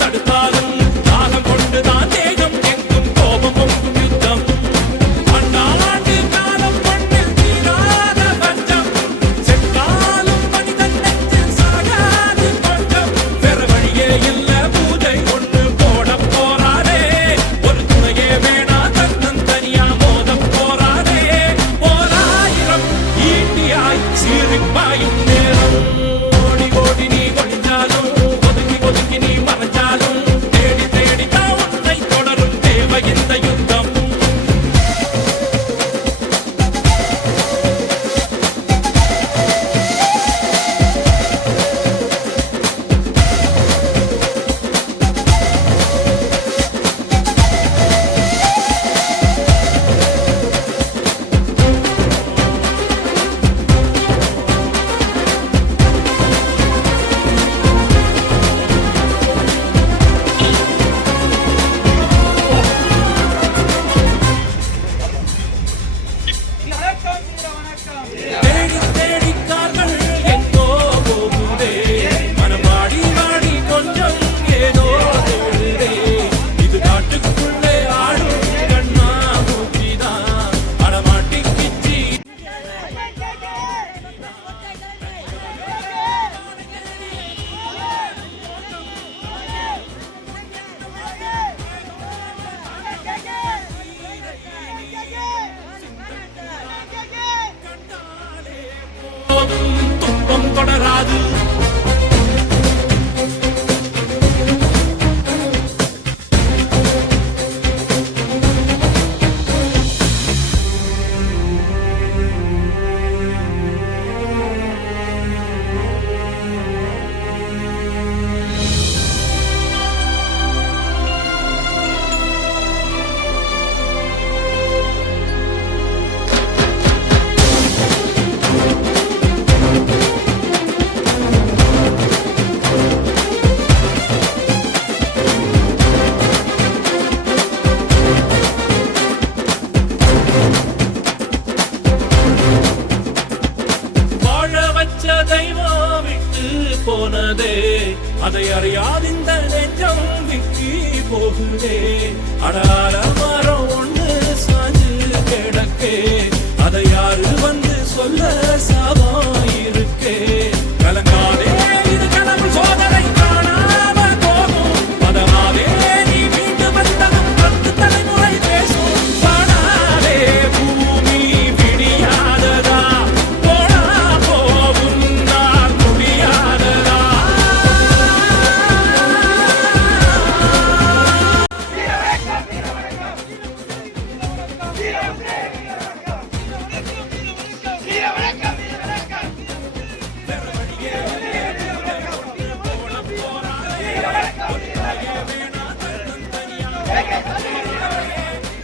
தடுத்தாலும் தாகம் கொண்டுதான் தேகம் எங்கும் கோபம் பொங்கும் யுத்தம் பன்னாண்டு காலம் மண்ணில் தீராத பஞ்சம் செத்தாலும் மனிதன் நெஞ்சில் சாகாது பஞ்சம் வேற வழியே இல்ல பூஜை ஒன்று போட போறாரே ஒரு துணையே வேணா தன்னன் தனியா மோத போறாரே ஓராயிரம் ஈட்டியாய் சீரிப்பாயும் நேரம் ஓடி ஓடி நீ ஒழிஞ்சாலும் ஒதுங்கி ஒதுங்கி நீ மறைஞ்சாலும் தேடி தேடி தான் உன்னை தொடரும் தேவை இந்த யுத்தம் தேடி தேடி கார்கள் எங்கோ போகுதே மனம் வாடி வாடி கொஞ்சம் ஏதோ தோடுதே இது காட்டுக்குள்ளே ஆடும் கண்ணா மூச்சிதான் அடமாட்டி கிச்சி போதும் துன்பம் தொடராது வாழ வச்ச தெய்வம் விட்டு போனதே அதை அறியாது இந்த நெஞ்சம் விக்கி போகுதே அடார மரம் ஒண்ணு சாஞ்சு கிடக்கே அதை யாரு வந்து சொல்ல சாபம் இருக்கே